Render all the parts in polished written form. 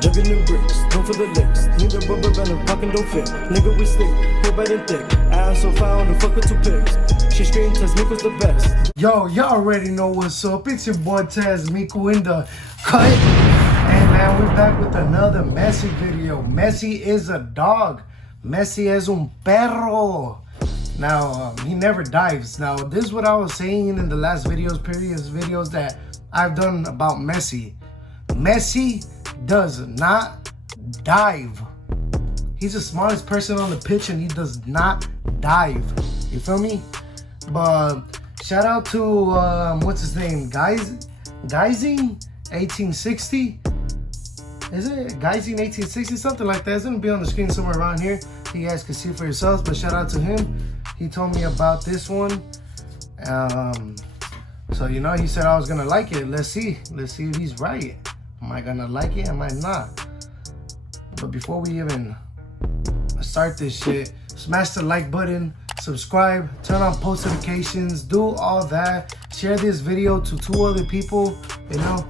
jugging the bricks, don't for the licks. Need a rubber band and pocket don't fit. Nigga, we stick, whole bad and thick. Ass so foul, the fuck with 2 pigs. She screamed, Tasmiko's the best. Yo, y'all already know what's up. It's your boy Tasmiko in the cut. And man, we're back with another Messi video. Messi is a dog. Messi es un perro. Now, he never dives. Now, this is what I was saying in the last videos, previous videos that I've done about Messi. Messi does not dive. He's the smartest person on the pitch and he does not dive. You feel me? But shout out to, what's his name? Geising 1860? Is it Geising 1860? Something like that. It's going to be on the screen somewhere around here. You guys can see for yourselves, but shout out to him. He told me about this one. So, you know, he said I was going to like it. Let's see. Let's see if he's right. Am I going to like it? Am I not? But before we even start this shit, smash the like button, subscribe, turn on post notifications, do all that. Share this video to 2 other people, you know,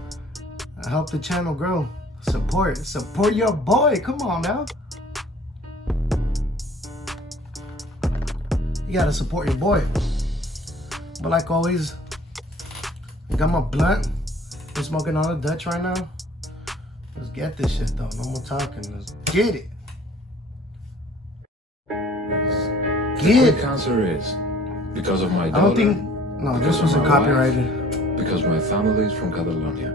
help the channel grow. Support your boy. Come on now. You gotta support your boy. But like always, I got my blunt. I'm smoking all the Dutch right now. Let's get this shit though. No more talking. Let's get it. The quick answer is because of my daughter. I don't think. No, this wasn't copyrighted. Because my family is from Catalonia.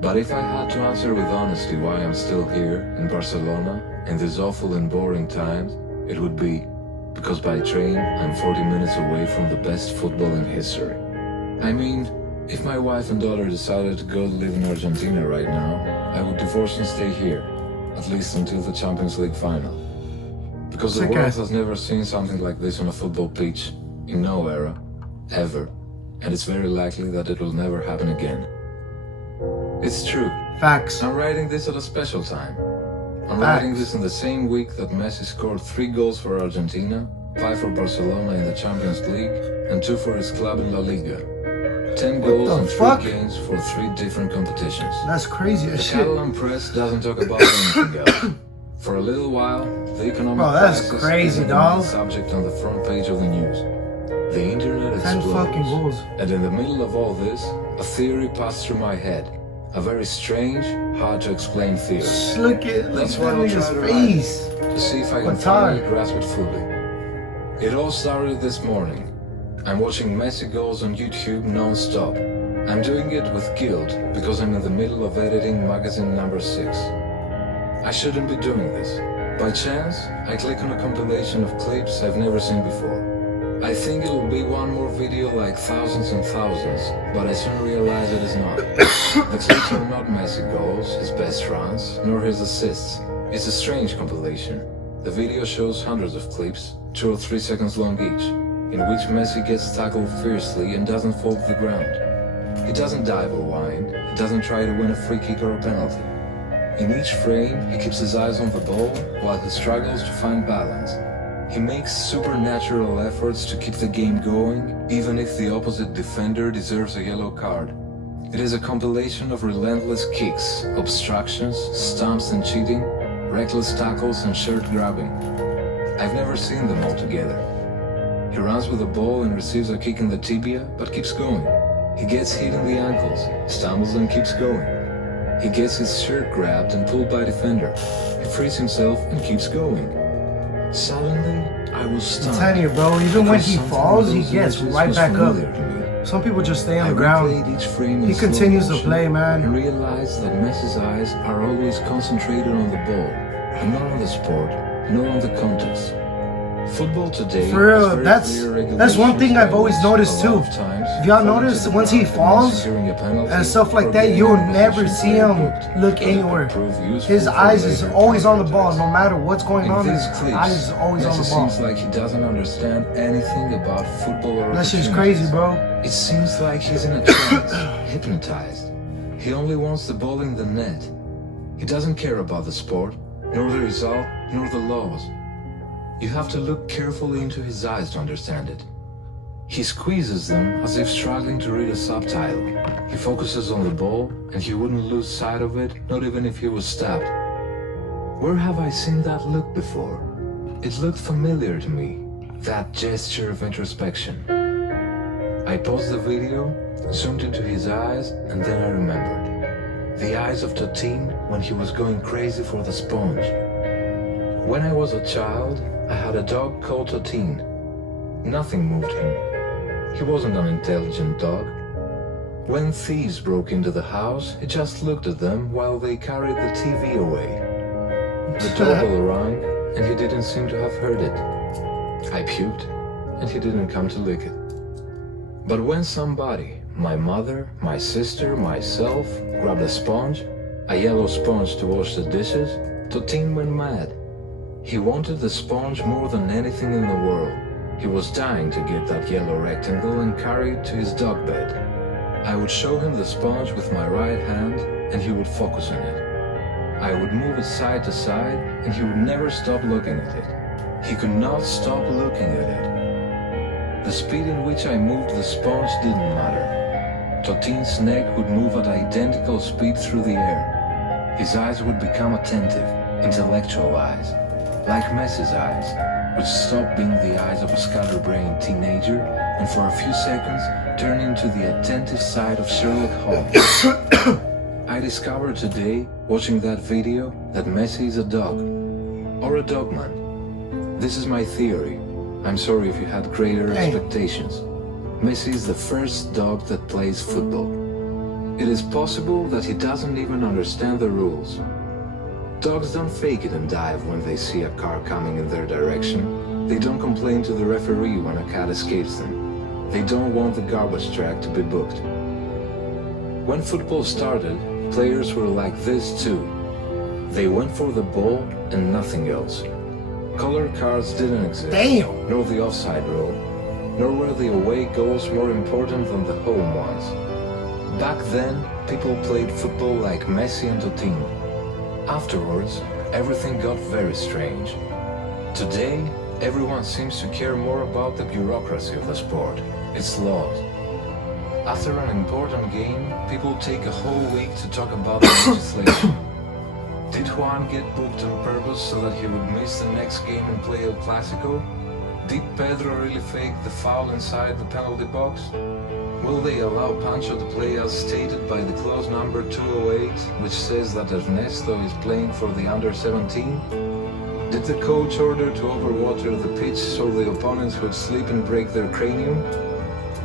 But if I had to answer with honesty why I'm still here in Barcelona in these awful and boring times, it would be because by train I'm 40 minutes away from the best football in history. I mean, if my wife and daughter decided to go live in Argentina right now, I would divorce and stay here, at least until the Champions League final. Because the world has never seen something like this on a football pitch, in no era, ever, and it's very likely that it will never happen again. It's true. Facts. I'm writing this at a special time. I'm writing this in the same week that Messi scored 3 goals for Argentina, 5 for Barcelona in the Champions League, and 2 for his club in La Liga. 10 goals in 3 games for 3 different competitions. That's crazy as shit. The Catalan press doesn't talk about anything else. For a little while, the economic crisis is the main subject on the front page of the news. The internet explodes, and in the middle of all this, a theory passed through my head. A very strange, hard to explain theory. Look at That's why I'll try to write to see if I can finally grasp it fully. It all started this morning. I'm watching Messi goals on YouTube non-stop. I'm doing it with guilt because I'm in the middle of editing magazine number 6. I shouldn't be doing this. By chance, I click on a compilation of clips I've never seen before. I think it'll be one more video like thousands and thousands, but I soon realize it is not. The clips are not Messi goals, his best runs, nor his assists. It's a strange compilation. The video shows hundreds of clips, 2 or 3 seconds long each, in which Messi gets tackled fiercely and doesn't fall to the ground. He doesn't dive or whine, he doesn't try to win a free kick or a penalty. In each frame, he keeps his eyes on the ball while he struggles to find balance. He makes supernatural efforts to keep the game going, even if the opposite defender deserves a yellow card. It is a compilation of relentless kicks, obstructions, stumps and cheating, reckless tackles and shirt grabbing. I've never seen them all together. He runs with the ball and receives a kick in the tibia, but keeps going. He gets hit in the ankles, stumbles and keeps going. He gets his shirt grabbed and pulled by a defender. He frees himself and keeps going. Suddenly, I was stunned. I'm telling you, bro, even when he falls, he gets right back up. Some people just stay on the ground. He continues to play, man. I realized that Messi's eyes are always concentrated on the ball, and not on the sport, nor on the context. Football today, for real, that's one thing I've always noticed too. If y'all notice, once he falls and stuff like that, you'll never see him look anywhere. His eyes is always on the ball, no matter what's going on. His eyes is always on the ball. It seems like he doesn't understand anything about football or that shit's crazy, bro. It seems like he's in a trance, hypnotized. He only wants the ball in the net. He doesn't care about the sport, nor the result, nor the laws. You have to look carefully into his eyes to understand it. He squeezes them as if struggling to read a subtitle. He focuses on the ball, and he wouldn't lose sight of it, not even if he was stabbed. Where have I seen that look before? It looked familiar to me, that gesture of introspection. I paused the video, zoomed into his eyes, and then I remembered. The eyes of Totin when he was going crazy for the sponge. When I was a child, I had a dog called Totin. Nothing moved him. He wasn't an intelligent dog. When thieves broke into the house, he just looked at them while they carried the TV away. The doorbell rang, and he didn't seem to have heard it. I puked, and he didn't come to lick it. But when somebody, my mother, my sister, myself, grabbed a sponge, a yellow sponge to wash the dishes, Totin went mad. He wanted the sponge more than anything in the world. He was dying to get that yellow rectangle and carry it to his dog bed. I would show him the sponge with my right hand, and he would focus on it. I would move it side to side, and he would never stop looking at it. He could not stop looking at it. The speed in which I moved the sponge didn't matter. Totin's neck would move at identical speed through the air. His eyes would become attentive, intellectual eyes, like Messi's eyes, which stopped being the eyes of a scatterbrained teenager and for a few seconds turned into the attentive side of Sherlock Holmes. I discovered today, watching that video, that Messi is a dog, or a dogman. This is my theory. I'm sorry if you had greater expectations. Messi is the first dog that plays football. It is possible that he doesn't even understand the rules. Dogs don't fake it and dive when they see a car coming in their direction. They don't complain to the referee when a cat escapes them. They don't want the garbage truck to be booked. When football started, players were like this too. They went for the ball and nothing else. Color cards didn't exist, nor the offside rule, nor were the away goals more important than the home ones. Back then, people played football like Messi and Totin. Afterwards, everything got very strange. Today, everyone seems to care more about the bureaucracy of the sport, its laws. After an important game, people take a whole week to talk about the legislation. Did Juan get booked on purpose so that he would miss the next game and play El Clásico? Did Pedro really fake the foul inside the penalty box? Will they allow Pancho to play as stated by the clause number 208, which says that Ernesto is playing for the under-17? Did the coach order to overwater the pitch so the opponents would slip and break their cranium?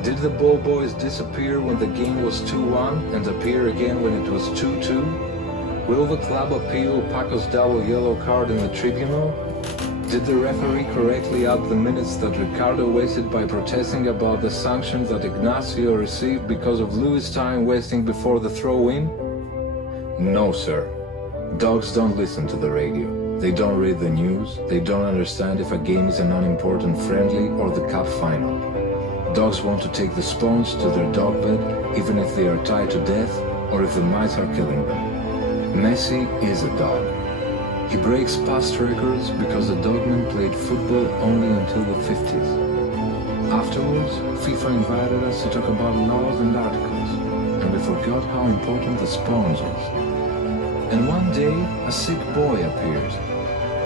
Did the ball boys disappear when the game was 2-1 and appear again when it was 2-2? Will the club appeal Paco's double yellow card in the tribunal? Did the referee correctly add the minutes that Ricardo wasted by protesting about the sanction that Ignacio received because of Luis' time wasting before the throw-in? No, sir. Dogs don't listen to the radio. They don't read the news. They don't understand if a game is an unimportant friendly or the cup final. Dogs want to take the sponge to their dog bed, even if they are tied to death or if the mice are killing them. Messi is a dog. He breaks past records because the dogman played football only until the 50s. Afterwards, FIFA invited us to talk about laws and articles, and we forgot how important the sponge is. And one day, a sick boy appeared,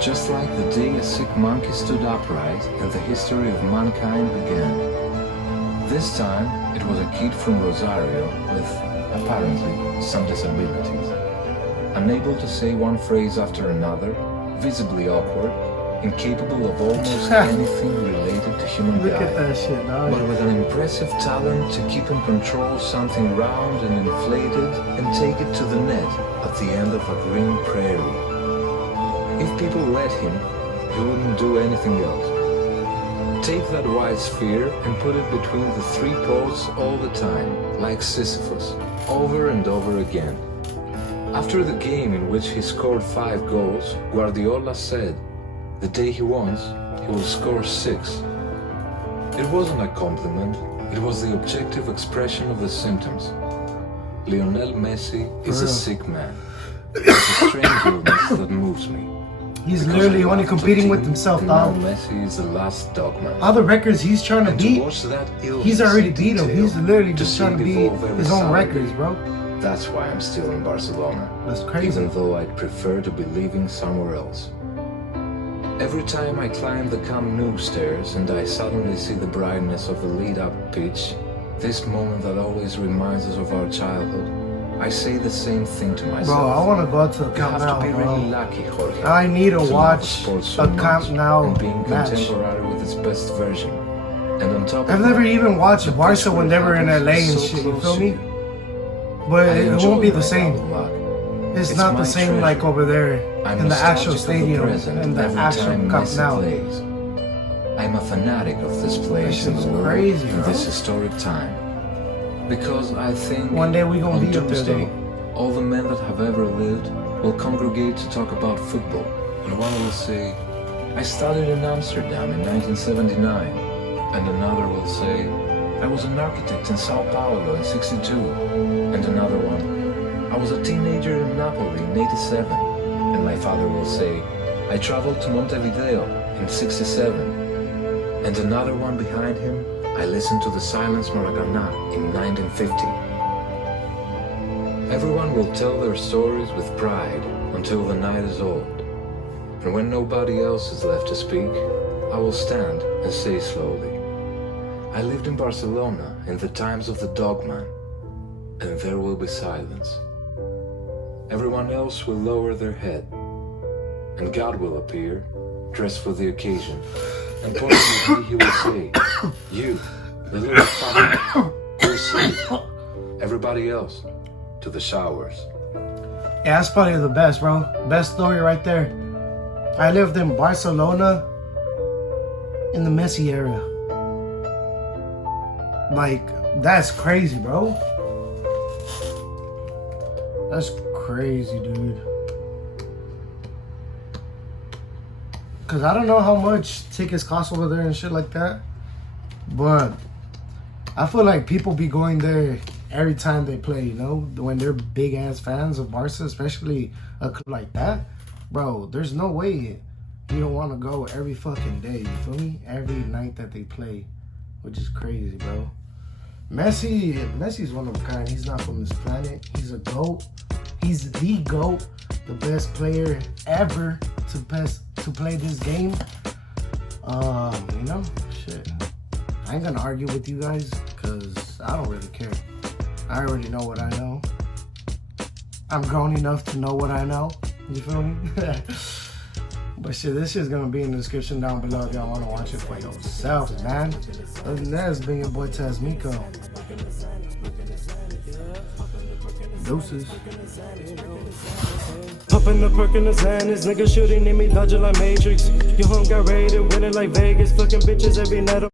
just like the day a sick monkey stood upright and the history of mankind began. This time, it was a kid from Rosario with, apparently, some disabilities. Unable to say one phrase after another, visibly awkward, incapable of almost anything related to human Look life, at that shit, dog. but with an impressive talent to keep and control something round and inflated and take it to the net at the end of a green prairie. If people let him, he wouldn't do anything else. Take that white sphere and put it between the three posts all the time, like Sisyphus, over and over again. After the game in which he scored 5 goals, Guardiola said, "The day he wants, he will score 6. It wasn't a compliment, it was the objective expression of the symptoms. Lionel Messi is a sick man. It's a strange illness that moves me. He's Because literally I only love the competing with team, himself, and now dog. Messi is the last dogman. All the records he's trying to And to beat, watch that he's already beat him. detail, He's literally to just see trying to it beat evolve every his own Saturday, records, bro. That's why I'm still in Barcelona. That's crazy. Even though I'd prefer to be living somewhere else. Every time I climb the Camp Nou stairs and I suddenly see the brightness of the lit-up pitch, this moment that always reminds us of our childhood, I say the same thing to myself. Bro, I want to go to the You Camp have to be Nou, really bro. lucky, Jorge. I need to love watch sports so a Camp much Nou and being match. contemporary with its best version. And on top of I've never that, even watched the Barca pitch when they were in happens LA and so shit, you close feel to me? you. But I it enjoy won't be the my same. album luck. It's not the my same treasure. like over there I'm in the actual nostalgic of the stadium, present in the every actual time Camp Messi Nou. plays. I'm a fanatic of this place in shit's the world crazy, in bro. this historic time. Because I think One day we gonna on be up there, Tuesday, though. all the men that have ever lived will congregate to talk about football. And one will say, I studied in Amsterdam in 1979. And another will say, I was an architect in Sao Paulo in 62. And another one, I was a teenager in Napoli in 87. And my father will say, I traveled to Montevideo in 67. And another one behind him, I listened to the Silence Maracana in 1950. Everyone will tell their stories with pride until the night is old. And when nobody else is left to speak, I will stand and say slowly, I lived in Barcelona in the times of the dogman, and there will be silence. Everyone else will lower their head, and God will appear, dressed for the occasion, and pointing at me he will say, you, the little fucker, you're asleep. Everybody else, to the showers. Yeah, that's probably the best, bro. Best story right there. I lived in Barcelona in the Messi era. Like, that's crazy, bro. That's crazy, dude. Cause I don't know how much tickets cost over there and shit like that. But I feel like people be going there every time they play, you know? When they're big ass fans of Barca, especially a club like that. Bro, there's no way you don't want to go every fucking day, you feel me? Every night that they play, which is crazy, bro. Messi's one of a kind. He's not from this planet. He's a GOAT. He's the GOAT, the best player ever to play this game. You know, shit. I ain't gonna argue with you guys because I don't really care. I already know what I know. I'm grown enough to know what I know. You feel me? But shit, this shit's gonna be in the description down below if y'all wanna watch it for yourselves, man. Other than that, it's been your boy Tasmiko. Deuces. Popping the perk in the Xanax, niggas shooting at me, dodging like Matrix. You hung got raided, winning like Vegas, fucking bitches every night.